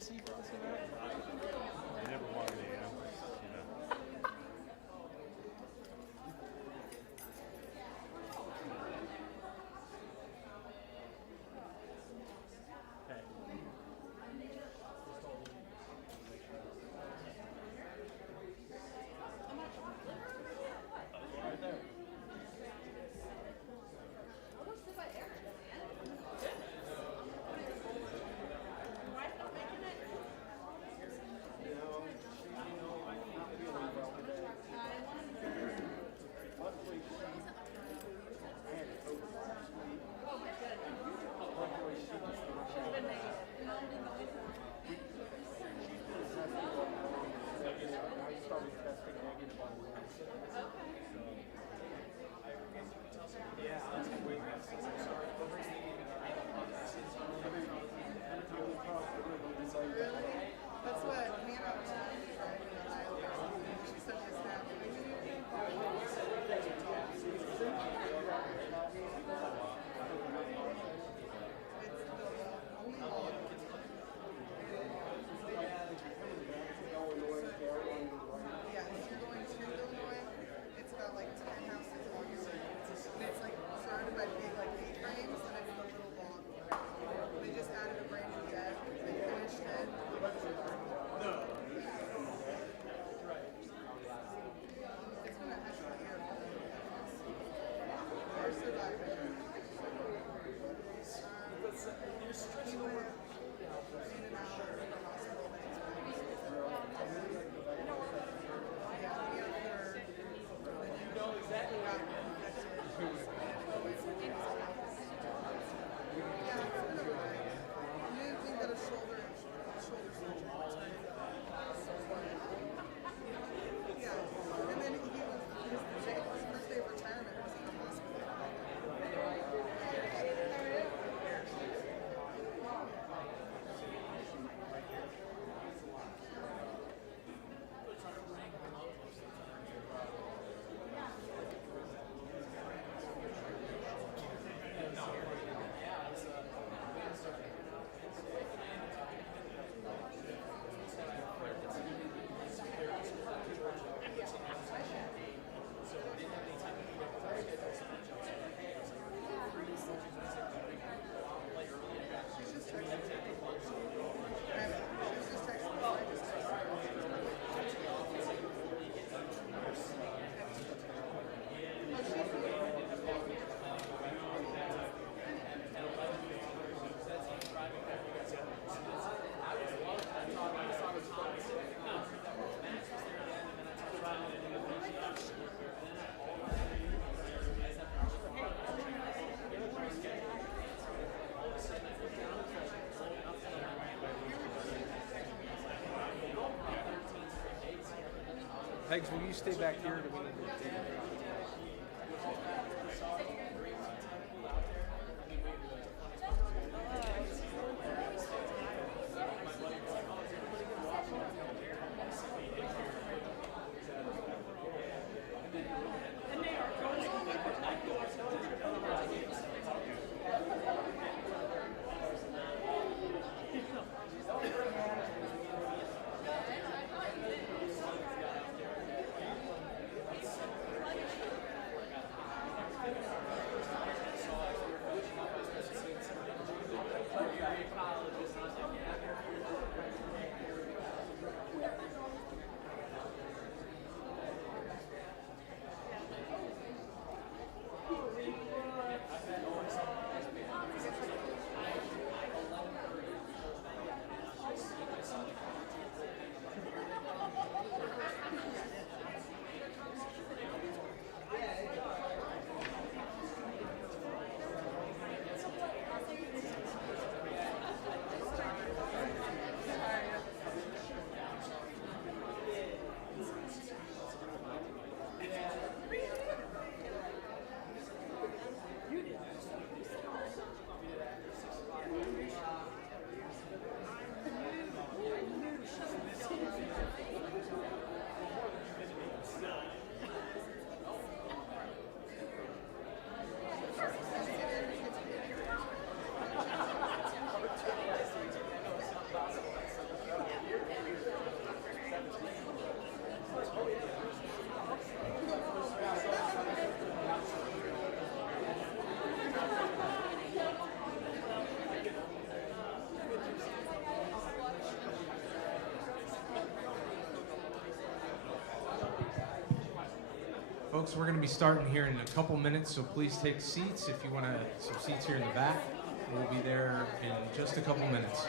see for us, They never wanted me, That's what Hannah was telling me, right? She sent me a snap. Yeah, if you're going to Illinois, it's about like 10 houses on your way. And it's like surrounded by big like A-frames, and it's a little long. They just added a brand new deck. They finished it. It's been a heck of a year. They're surviving. He went in and out of the hospital many times. Yeah, we have their exactly got infected. Yeah, it's been a ride. We got a shoulder surgery. Yeah, and then his first day of retirement was in the hospital. She's just texting me. Pegs, will you stay back here to be folks, we're going to be starting here in a couple minutes, so please take seats. If you want some seats here in the back, we'll be there in just a couple minutes.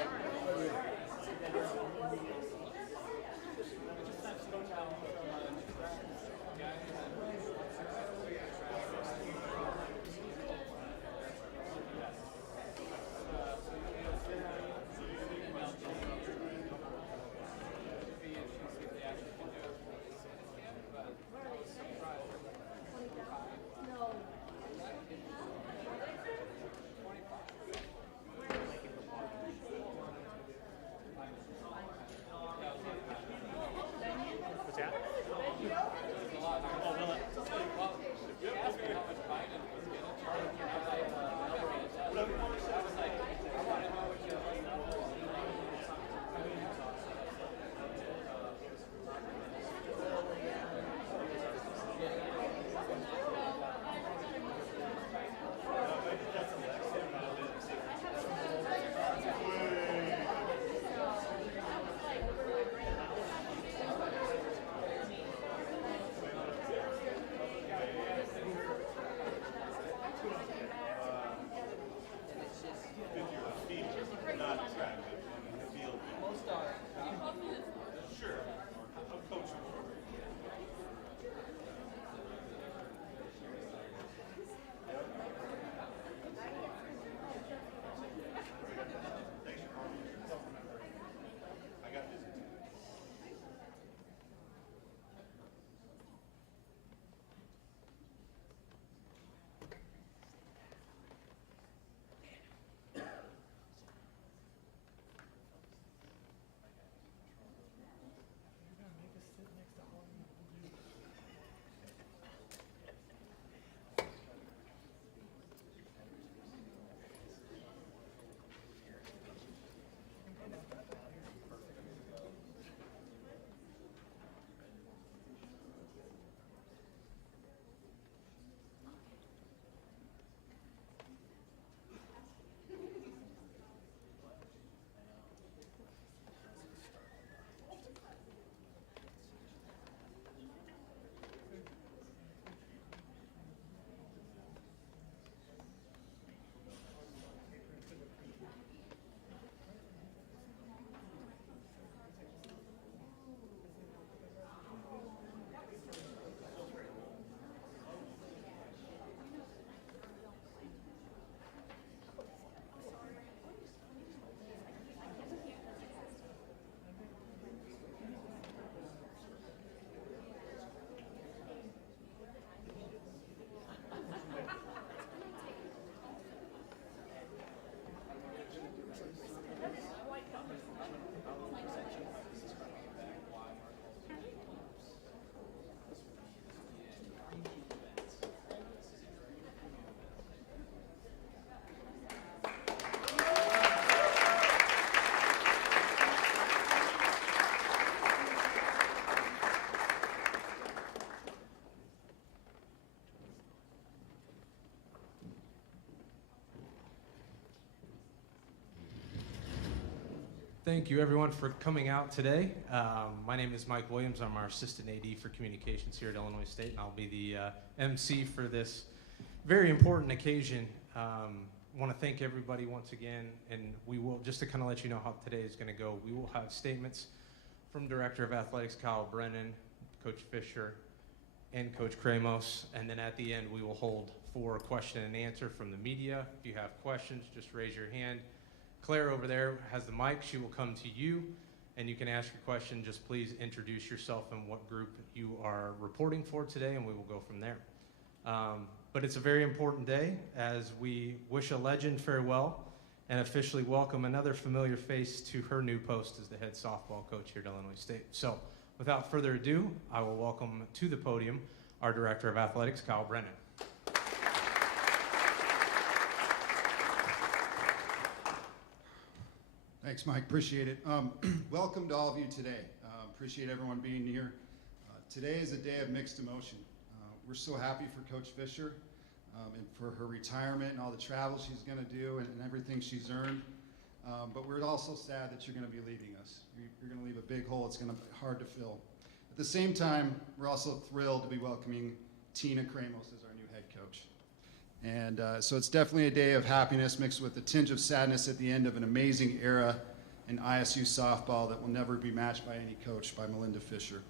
Thank you, everyone, for coming out today. My name is Mike Williams. I'm our Assistant AD for Communications here at Illinois State, and I'll be the MC for this very important occasion. Want to thank everybody once again, and we will, just to kind of let you know how today is going to go, we will have statements from Director of Athletics Kyle Brennan, Coach Fischer, and Coach Kramos, and then at the end we will hold for question and answer from the media. If you have questions, just raise your hand. Claire over there has the mic. She will come to you, and you can ask your question. Just please introduce yourself and what group you are reporting for today, and we will go from there. But it's a very important day as we wish a legend farewell and officially welcome another familiar face to her new post as the head softball coach here at Illinois State. So without further ado, I will welcome to the podium our Director of Athletics, Kyle Brennan. Thanks, Mike. Appreciate it. Welcome to all of you today. Appreciate everyone being here. Today is a day of mixed emotion. We're so happy for Coach Fischer and for her retirement and all the travel she's going to do and everything she's earned. But we're also sad that you're going to be leaving us. You're going to leave a big hole. It's going to be hard to fill. At the same time, we're also thrilled to be welcoming Tina Kramos as our new head coach. And so it's definitely a day of happiness mixed with a tinge of sadness at the end of an amazing era in ISU softball that will never be matched by any coach, by Melinda Fischer.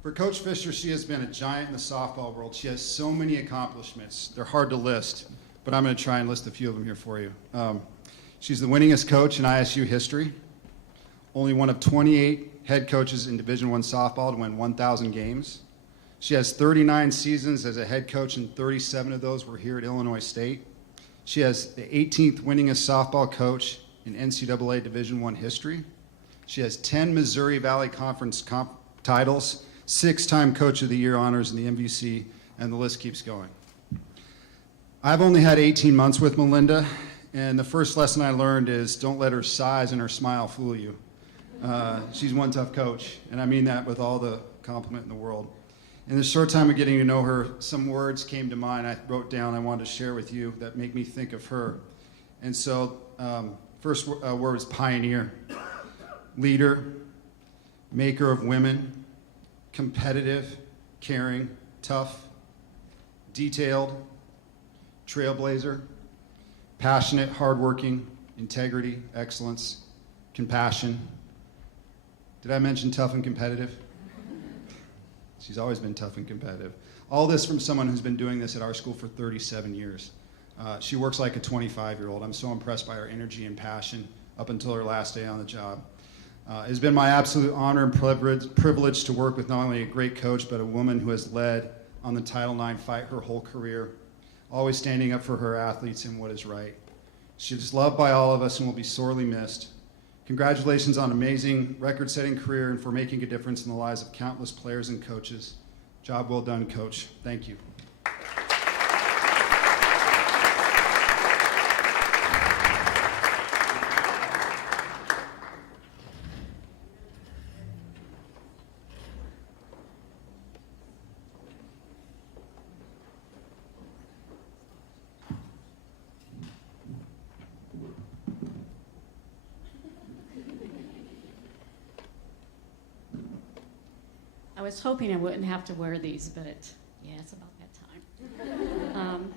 For Coach Fischer, she has been a giant in the softball world. She has so many accomplishments. They're hard to list, but I'm going to try and list a few of them here for you. She's the winningest coach in ISU history, only one of 28 head coaches in Division I softball to win 1,000 games. She has 39 seasons as a head coach, and 37 of those were here at Illinois State. She has the 18th winningest softball coach in NCAA Division I history. She has 10 Missouri Valley Conference titles, 6-time Coach of the Year honors in the MVC, and the list keeps going. I've only had 18 months with Melinda, and the first lesson I learned is don't let her size and her smile fool you. She's one tough coach, and I mean that with all the compliment in the world. In the short time of getting to know her, some words came to mind I wrote down I wanted to share with you that make me think of her. And so, first word was pioneer, leader, maker of women, competitive, caring, tough, detailed, trailblazer, passionate, hardworking, integrity, excellence, compassion. Did I mention tough and competitive? She's always been tough and competitive. All this from someone who's been doing this at our school for 37 years. She works like a 25-year-old. I'm so impressed by her energy and passion up until her last day on the job. It has been my absolute honor and privilege to work with not only a great coach, but a woman who has led on the Title IX fight her whole career, always standing up for her athletes and what is right. She is loved by all of us and will be sorely missed. Congratulations on an amazing record-setting career and for making a difference in the lives of countless players and coaches. Job well done, Coach. Thank you. I was hoping I wouldn't have to wear these, but yeah, it's about that time.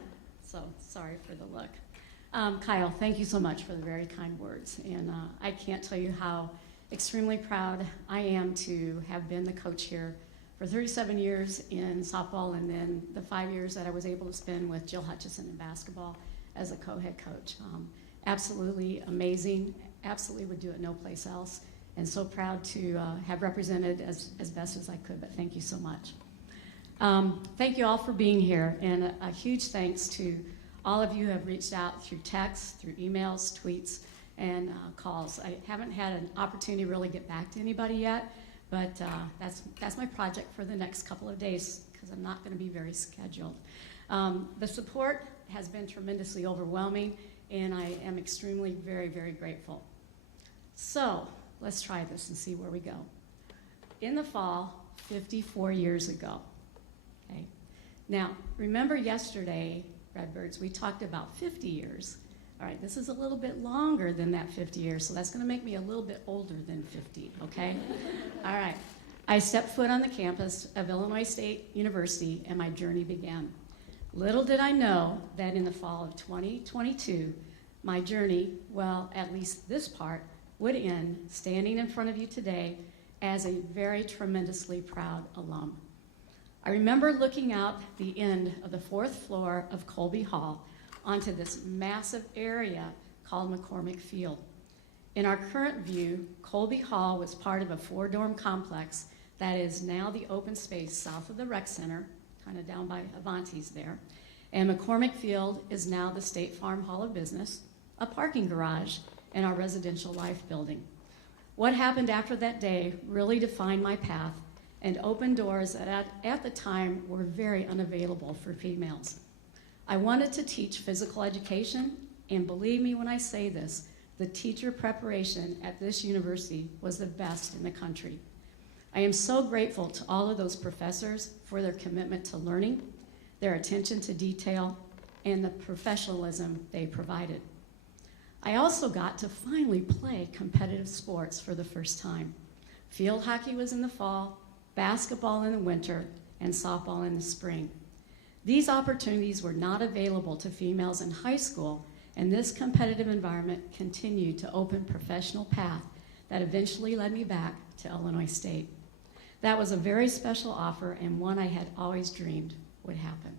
So sorry for the look. Kyle, thank you so much for the very kind words. And I can't tell you how extremely proud I am to have been the coach here for 37 years in softball, and then the 5 years that I was able to spend with Jill Hutchison in basketball as a co-head coach. Absolutely amazing. Absolutely would do it no place else. And so proud to have represented as best as I could, but thank you so much. Thank you all for being here, and a huge thanks to all of you who have reached out through text, through emails, tweets, and calls. I haven't had an opportunity to really get back to anybody yet, but that's my project for the next couple of days, because I'm not going to be very scheduled. The support has been tremendously overwhelming, and I am extremely, very, very grateful. So, let's try this and see where we go. In the fall, 54 years ago, okay? Now, remember yesterday, Redbirds, we talked about 50 years. All right, this is a little bit longer than that 50 years, so that's gonna make me a little bit older than 50, okay? All right, I stepped foot on the campus of Illinois State University, and my journey began. Little did I know that in the fall of 2022, my journey, well, at least this part, would end standing in front of you today as a very tremendously proud alum. I remember looking out the end of the 4th floor of Colby Hall onto this massive area called McCormick Field. In our current view, Colby Hall was part of a 4-dorm complex that is now the open space south of the rec center, kind of down by Avanti's there. And McCormick Field is now the State Farm Hall of Business, a parking garage, and our residential life building. What happened after that day really defined my path and opened doors that at the time were very unavailable for females. I wanted to teach physical education, and believe me when I say this, the teacher preparation at this university was the best in the country. I am so grateful to all of those professors for their commitment to learning, their attention to detail, and the professionalism they provided. I also got to finally play competitive sports for the first time. Field hockey was in the fall, basketball in the winter, and softball in the spring. These opportunities were not available to females in high school, and this competitive environment continued to open professional path that eventually led me back to Illinois State. That was a very special offer and one I had always dreamed would happen.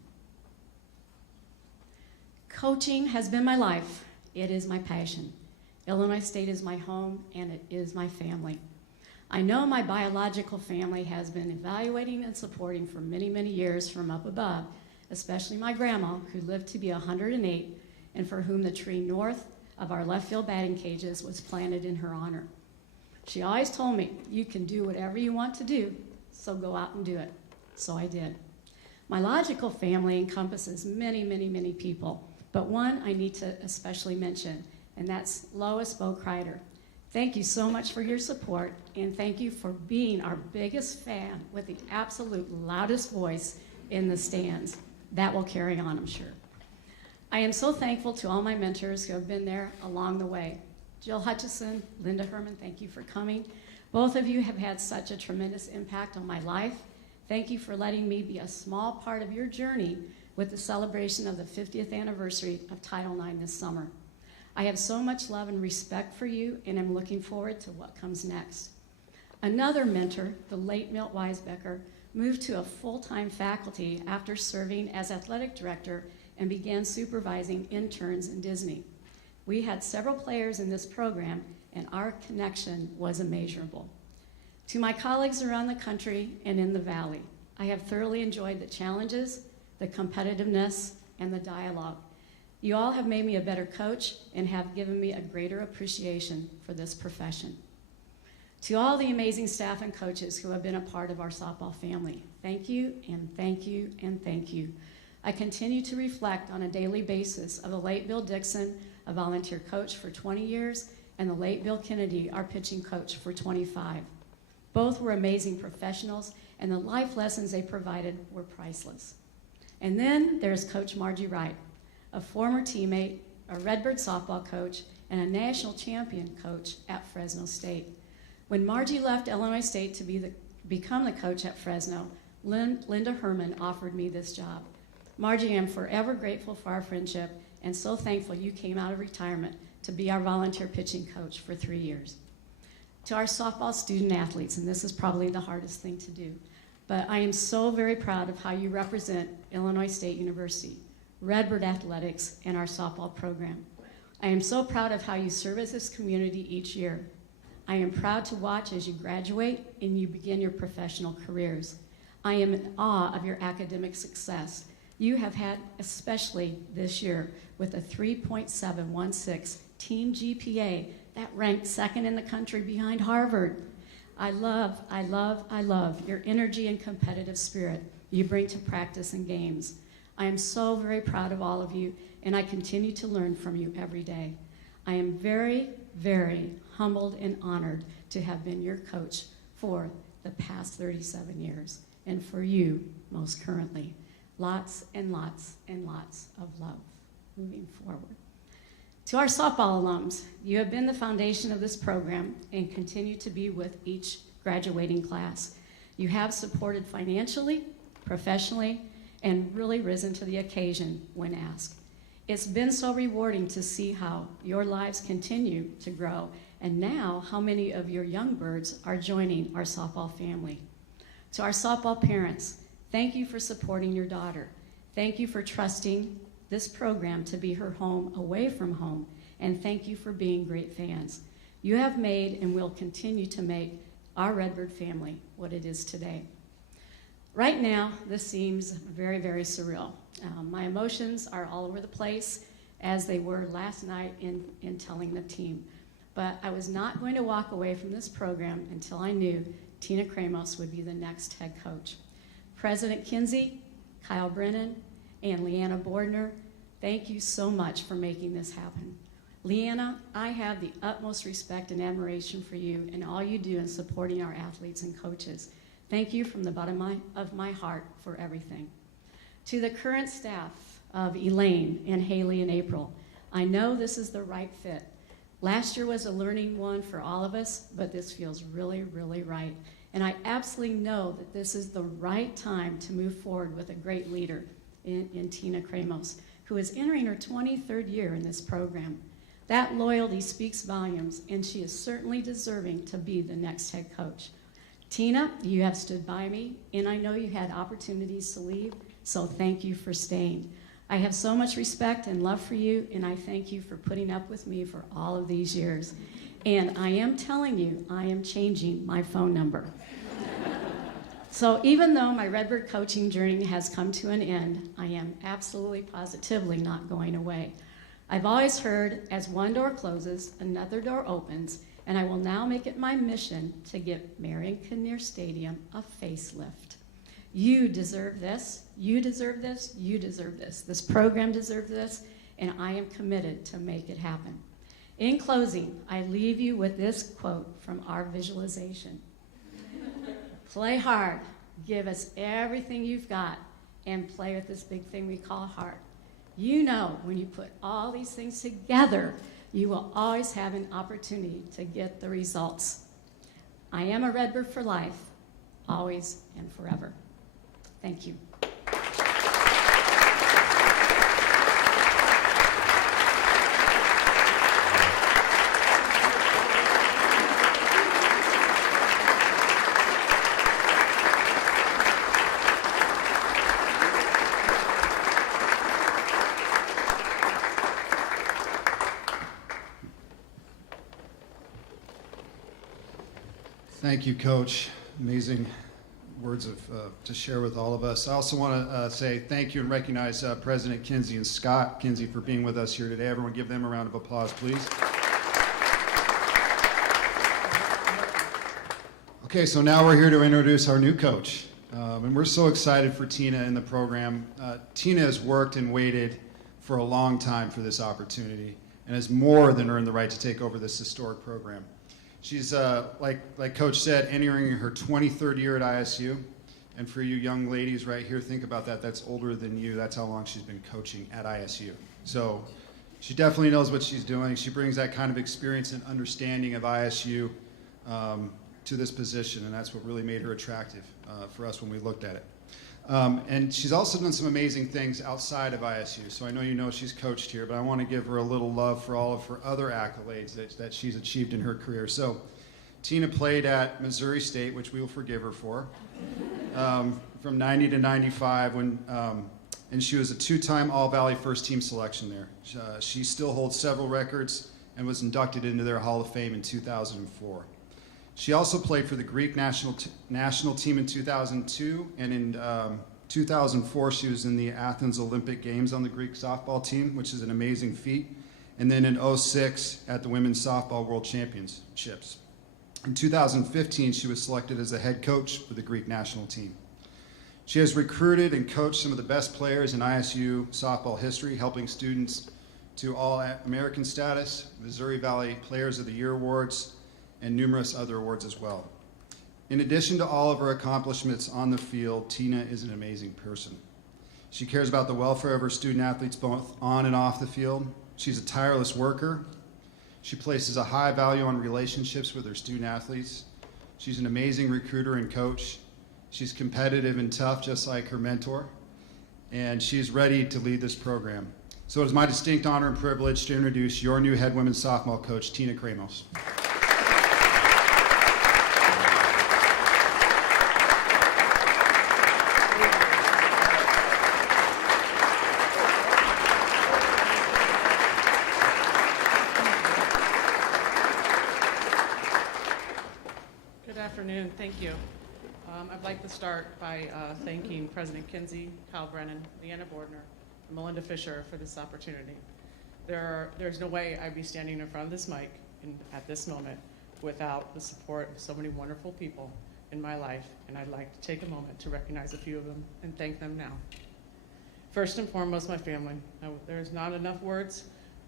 Coaching has been my life. It is my passion. Illinois State is my home, and it is my family. I know my biological family has been evaluating and supporting for many, many years from up above, especially my grandma, who lived to be 108, and for whom the tree north of our left field batting cages was planted in her honor. She always told me, you can do whatever you want to do, so go out and do it. So I did. My logical family encompasses many, many, many people, but one I need to especially mention, and that's Lois Bo-Kreider. Thank you so much for your support, and thank you for being our biggest fan with the absolute loudest voice in the stands. That will carry on, I'm sure. I am so thankful to all my mentors who have been there along the way. Jill Hutchison, Linda Herman, thank you for coming. Both of you have had such a tremendous impact on my life. Thank you for letting me be a small part of your journey with the celebration of the 50th anniversary of Title IX this summer. I have so much love and respect for you, and I'm looking forward to what comes next. Another mentor, the late Milt Weisbecker, moved to a full-time faculty after serving as athletic director and began supervising interns in Disney. We had several players in this program, and our connection was immeasurable. To my colleagues around the country and in the Valley, I have thoroughly enjoyed the challenges, the competitiveness, and the dialogue. You all have made me a better coach and have given me a greater appreciation for this profession. To all the amazing staff and coaches who have been a part of our softball family, thank you and thank you and thank you. I continue to reflect on a daily basis of the late Bill Dixon, a volunteer coach for 20 years, and the late Bill Kennedy, our pitching coach for 25. Both were amazing professionals, and the life lessons they provided were priceless. And then there's Coach Margie Wright, a former teammate, a Redbird softball coach, and a national champion coach at Fresno State. When Margie left Illinois State to become the coach at Fresno, Linda Herman offered me this job. Margie, I am forever grateful for our friendship and so thankful you came out of retirement to be our volunteer pitching coach for 3 years. To our softball student athletes, and this is probably the hardest thing to do, but I am so very proud of how you represent Illinois State University, Redbird Athletics, and our softball program. I am so proud of how you service this community each year. I am proud to watch as you graduate and you begin your professional careers. I am in awe of your academic success. You have had, especially this year, with a 3.716 team GPA that ranked second in the country behind Harvard. I love your energy and competitive spirit you bring to practice and games. I am so very proud of all of you, and I continue to learn from you every day. I am very, very humbled and honored to have been your coach for the past 37 years, and for you most currently. Lots and lots and lots of love moving forward. To our softball alums, you have been the foundation of this program and continue to be with each graduating class. You have supported financially, professionally, and really risen to the occasion when asked. It's been so rewarding to see how your lives continue to grow, and now how many of your young birds are joining our softball family. To our softball parents, thank you for supporting your daughter. Thank you for trusting this program to be her home away from home, and thank you for being great fans. You have made and will continue to make our Redbird family what it is today. Right now, this seems very, very surreal. My emotions are all over the place, as they were last night in telling the team. But I was not going to walk away from this program until I knew Tina Kramos would be the next head coach. President Kinsey, Kyle Brennan, and Leanna Bordner, thank you so much for making this happen. Leanna, I have the utmost respect and admiration for you and all you do in supporting our athletes and coaches. Thank you from the bottom of my heart for everything. To the current staff of Elaine and Haley and April, I know this is the right fit. Last year was a learning one for all of us, but this feels really, really right. And I absolutely know that this is the right time to move forward with a great leader in Tina Kramos, who is entering her 23rd year in this program. That loyalty speaks volumes, and she is certainly deserving to be the next head coach. Tina, you have stood by me, and I know you had opportunities to leave, so thank you for staying. I have so much respect and love for you, and I thank you for putting up with me for all of these years. And I am telling you, I am changing my phone number. So even though my Redbird coaching journey has come to an end, I am absolutely positively not going away. I've always heard, as one door closes, another door opens, and I will now make it my mission to give Marion Kinnear Stadium a facelift. You deserve this, you deserve this, you deserve this. This program deserves this, and I am committed to make it happen. In closing, I leave you with this quote from our visualization. Play hard, give us everything you've got, and play with this big thing we call heart. You know, when you put all these things together, you will always have an opportunity to get the results. I am a Redbird for life, always and forever. Thank you. Thank you, Coach. Amazing words to share with all of us. I also want to say thank you and recognize President Kinsey and Scott Kinsey for being with us here today. Everyone give them a round of applause, please. Okay, so now we're here to introduce our new coach. And we're so excited for Tina in the program. Tina has worked and waited for a long time for this opportunity and has more than earned the right to take over this historic program. She's, like Coach said, entering her 23rd year at ISU. And for you young ladies right here, think about that. That's older than you. That's how long she's been coaching at ISU. So she definitely knows what she's doing. She brings that kind of experience and understanding of ISU to this position, and that's what really made her attractive for us when we looked at it. And she's also done some amazing things outside of ISU. So I know you know she's coached here, but I want to give her a little love for all of her other accolades that she's achieved in her career. So Tina played at Missouri State, which we will forgive her for, from 90 to 95, and she was a two-time All-Valley first-team selection there. She still holds several records and was inducted into their Hall of Fame in 2004. She also played for the Greek national team in 2002, and in 2004 she was in the Athens Olympic Games on the Greek softball team, which is an amazing feat, and then in 2006 at the Women's Softball World Championships. In 2015 she was selected as the head coach for the Greek national team. She has recruited and coached some of the best players in ISU softball history, helping students to All-American status, Missouri Valley Players of the Year awards, and numerous other awards as well. In addition to all of her accomplishments on the field, Tina is an amazing person. She cares about the welfare of her student athletes both on and off the field. She's a tireless worker. She places a high value on relationships with her student athletes. She's an amazing recruiter and coach. She's competitive and tough, just like her mentor. And she's ready to lead this program. So it is my distinct honor and privilege to introduce your new head women's softball coach, Tina Kramos. Thank you. I'd like to start by thanking President Kinsey, Kyle Brennan, Leanna Bordner, and Melinda Fischer for this opportunity. There's no way I'd be standing in front of this mic at this moment without the support of so many wonderful people in my life, and I'd like to take a moment to recognize a few of them and thank them now. First and foremost, my family. There's not enough words,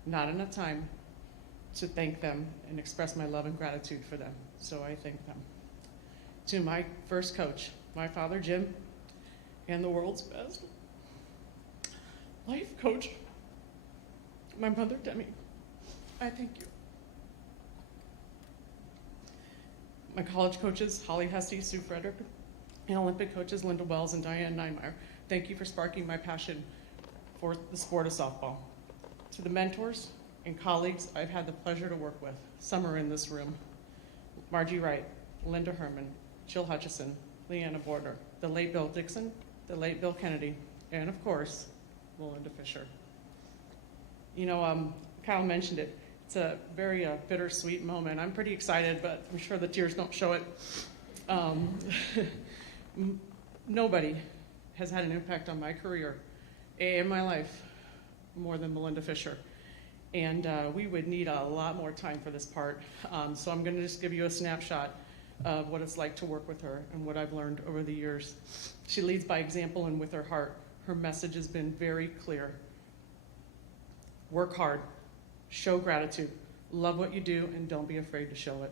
not enough time to thank them and express my love and gratitude for them, so I thank them. To my first coach, my father, Jim, and the world's best life coach, my mother, Demi, I thank you. my college coaches, Holly Hesse, Sue Frederick, and Olympic coaches, Linda Wells and Diane Neinmeyer. Thank you for sparking my passion for the sport of softball. To the mentors and colleagues I've had the pleasure to work with, some are in this room: Margie Wright, Linda Herman, Jill Hutchison, Leanna Bordner, the late Bill Dixon, the late Bill Kennedy, and of course, Melinda Fischer. You know, Kyle mentioned it. It's a very bittersweet moment. I'm pretty excited, but I'm sure the tears don't show it. Nobody has had an impact on my career and my life more than Melinda Fischer. And we would need a lot more time for this part. So I'm gonna just give you a snapshot of what it's like to work with her and what I've learned over the years. She leads by example and with her heart. Her message has been very clear. Work hard, show gratitude, love what you do, and don't be afraid to show it.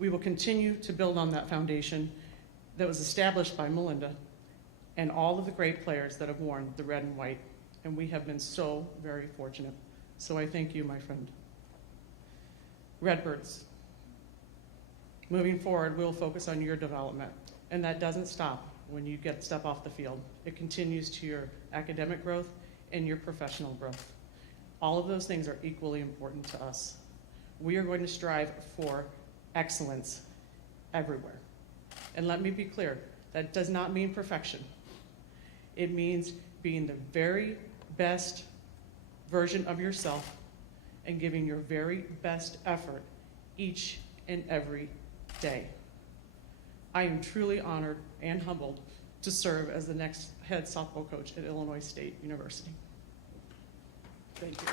We will continue to build on that foundation that was established by Melinda and all of the great players that have worn the red and white. And we have been so very fortunate. So I thank you, my friend. Redbirds. Moving forward, we'll focus on your development. And that doesn't stop when you step off the field. It continues to your academic growth and your professional growth. All of those things are equally important to us. We are going to strive for excellence everywhere. And let me be clear, that does not mean perfection. It means being the very best version of yourself and giving your very best effort each and every day. I am truly honored and humbled to serve as the next head softball coach at Illinois State University. Thank you.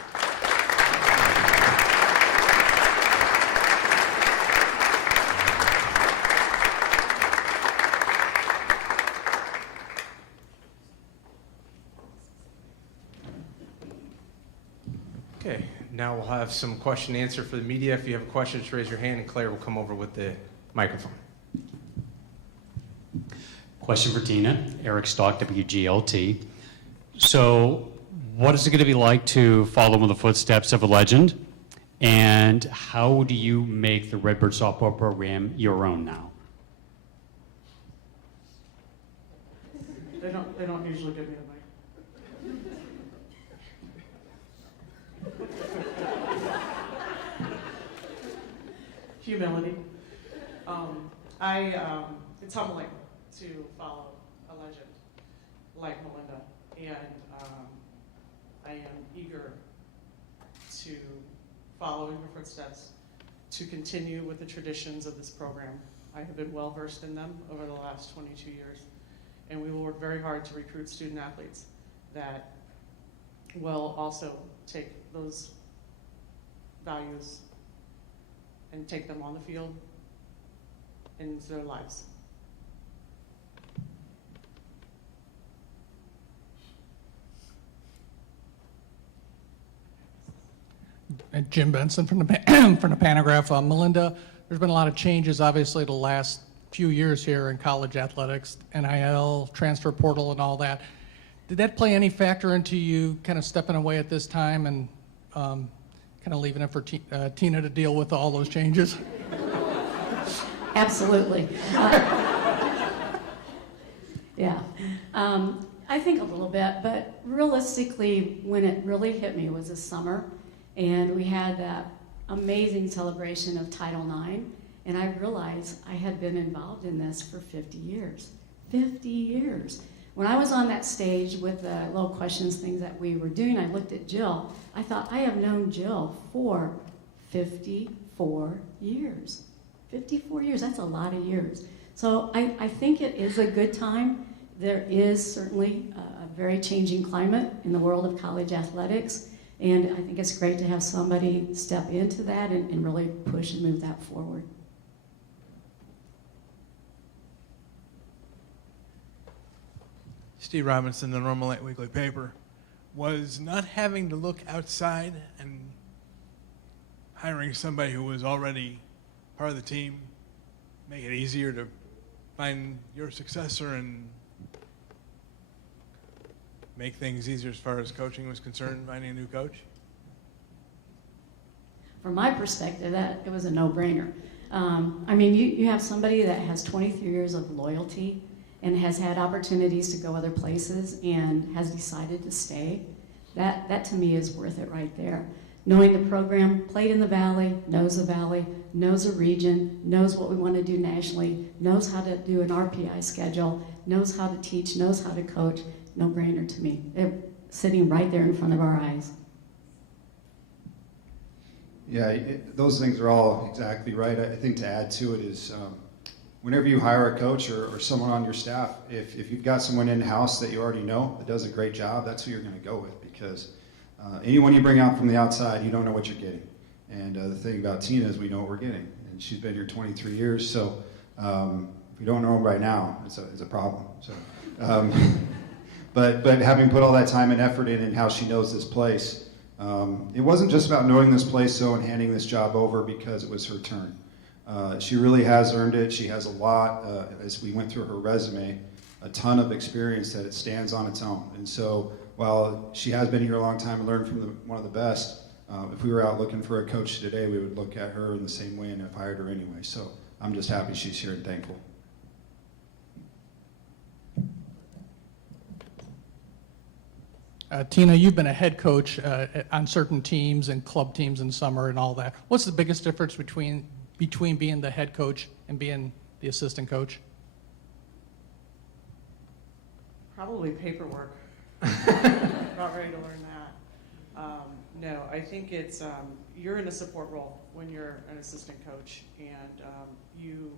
Okay, now we'll have some question and answer for the media. If you have a question, just raise your hand and Claire will come over with the microphone. Question for Tina, Eric Stock, WGLT. So what is it going to be like to follow in the footsteps of a legend? And how do you make the Redbird softball program your own now? They don't usually give me a mic. Humility. It's humbling to follow a legend like Melinda, and I am eager to follow in her footsteps, to continue with the traditions of this program. I have been well versed in them over the last 22 years, and we will work very hard to recruit student athletes that will also take those values and take them on the field and into their lives. Jim Benson from the from the Panagraph. Melinda, there's been a lot of changes, obviously, the last few years here in college athletics, NIL, transfer portal, and all that. Did that play any factor into you kind of stepping away at this time and kind of leaving it for Tina to deal with all those changes? Absolutely. Yeah. I think a little bit, but realistically, when it really hit me was this summer, and we had that amazing celebration of Title IX, and I realized I had been involved in this for 50 years. 50 years. When I was on that stage with the little questions, things that we were doing, I looked at Jill. I thought, I have known Jill for 54 years. 54 years, that's a lot of years. So I think it is a good time. There is certainly a very changing climate in the world of college athletics, and I think it's great to have somebody step into that and really push and move that forward. Steve Robinson, the Normal Light Weekly Paper. Was not having to look outside and hiring somebody who was already part of the team make it easier to find your successor and make things easier as far as coaching was concerned, finding a new coach? From my perspective, it was a no-brainer. I mean, you have somebody that has 23 years of loyalty and has had opportunities to go other places and has decided to stay. That to me is worth it right there. Knowing the program, played in the Valley, knows the region, knows what we want to do nationally, knows how to do an RPI schedule, knows how to teach, knows how to coach. No-brainer to me. They're sitting right there in front of our eyes. Yeah, those things are all exactly right. I think to add to it is whenever you hire a coach or someone on your staff, if you've got someone in-house that you already know that does a great job, that's who you're going to go with, because anyone you bring out from the outside, you don't know what you're getting. And the thing about Tina is we know what we're getting. And she's been here 23 years, so if we don't know them right now, it's a problem. So, but having put all that time and effort in and how she knows this place, it wasn't just about knowing this place and handing this job over because it was her turn. She really has earned it. She has a lot, as we went through her resume, a ton of experience that it stands on its own. And so while she has been here a long time and learned from one of the best, if we were out looking for a coach today, we would look at her in the same way and have hired her anyway. So I'm just happy she's here and thankful. Tina, you've been a head coach on certain teams and club teams in summer and all that. What's the biggest difference between being the head coach and being the assistant coach? Probably paperwork. About ready to learn that. No, I think it's, you're in a support role when you're an assistant coach, and you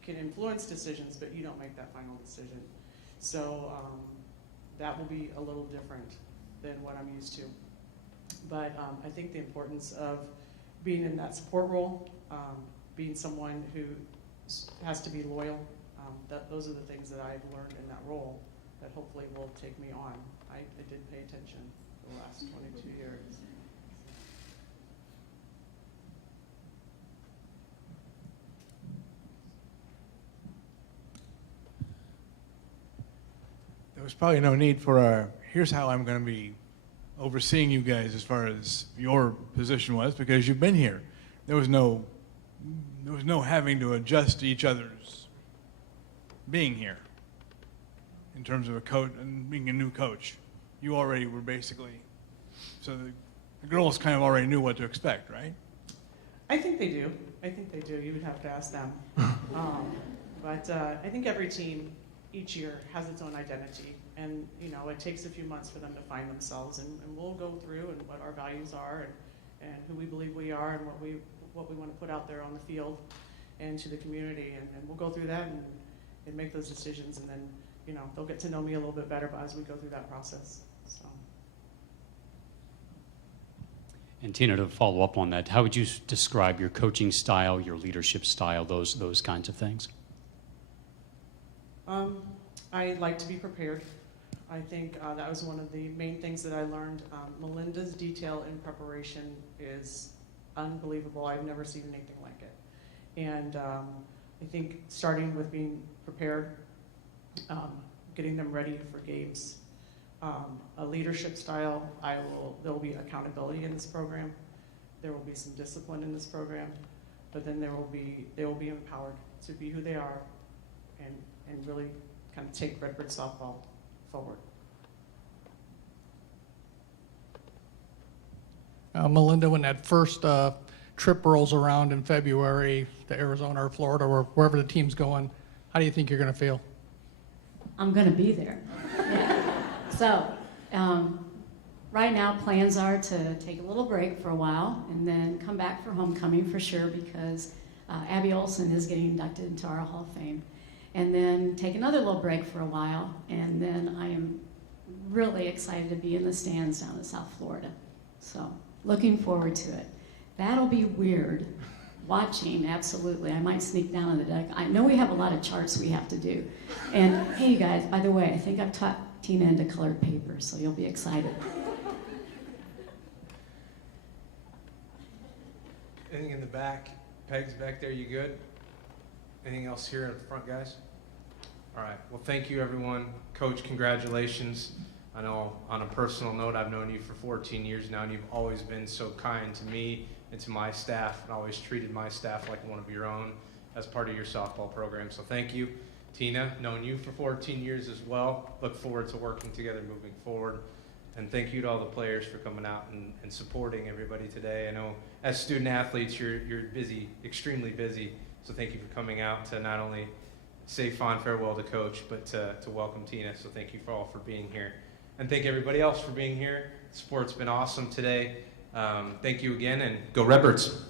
can influence decisions, but you don't make that final decision. So that will be a little different than what I'm used to. But I think the importance of being in that support role, being someone who has to be loyal, those are the things that I've learned in that role that hopefully will take me on. I did pay attention for the last 22 years. There was probably no need for a, here's how I'm going to be overseeing you guys as far as your position was, because you've been here. There was no having to adjust to each other's being here in terms of a coach and being a new coach. You already were basically, so the girls kind of already knew what to expect, right? I think they do. I think they do. You would have to ask them. But I think every team each year has its own identity, and it takes a few months for them to find themselves, and we'll go through and what our values are and who we believe we are and what we want to put out there on the field and to the community, and we'll go through that and make those decisions, and then they'll get to know me a little bit better as we go through that process. So. And Tina, to follow up on that, how would you describe your coaching style, your leadership style, those kinds of things? I like to be prepared. I think that was one of the main things that I learned. Melinda's detail in preparation is unbelievable. I've never seen anything like it. And I think starting with being prepared, getting them ready for games, a leadership style. There will be accountability in this program. There will be some discipline in this program, but then they will be empowered to be who they are and really kind of take Redbird softball forward. Melinda, when that first trip rolls around in February to Arizona or Florida or wherever the team's going, how do you think you're going to feel? I'm going to be there. Yeah. So right now plans are to take a little break for a while and then come back for homecoming for sure, because Abby Olson is getting inducted into our Hall of Fame. And then take another little break for a while, and then I am really excited to be in the stands down in South Florida. So looking forward to it. That'll be weird. Watching, absolutely. I might sneak down on the deck. I know we have a lot of charts we have to do. And hey, you guys, by the way, I think I've taught Tina into colored paper, so you'll be excited. Anything in the back? Peg's back there, you good? Anything else here at the front, guys? All right. Well, thank you, everyone. Coach, congratulations. I know on a personal note, I've known you for 14 years now, and you've always been so kind to me and to my staff, and always treated my staff like one of your own as part of your softball program. So thank you. Tina, known you for 14 years as well. Look forward to working together moving forward. And thank you to all the players for coming out and supporting everybody today. I know as student athletes, you're busy, extremely busy. So thank you for coming out to not only say fond farewell to Coach, but to welcome Tina. So thank you all for being here. And thank everybody else for being here. The support's been awesome today. Thank you again, and go Redbirds.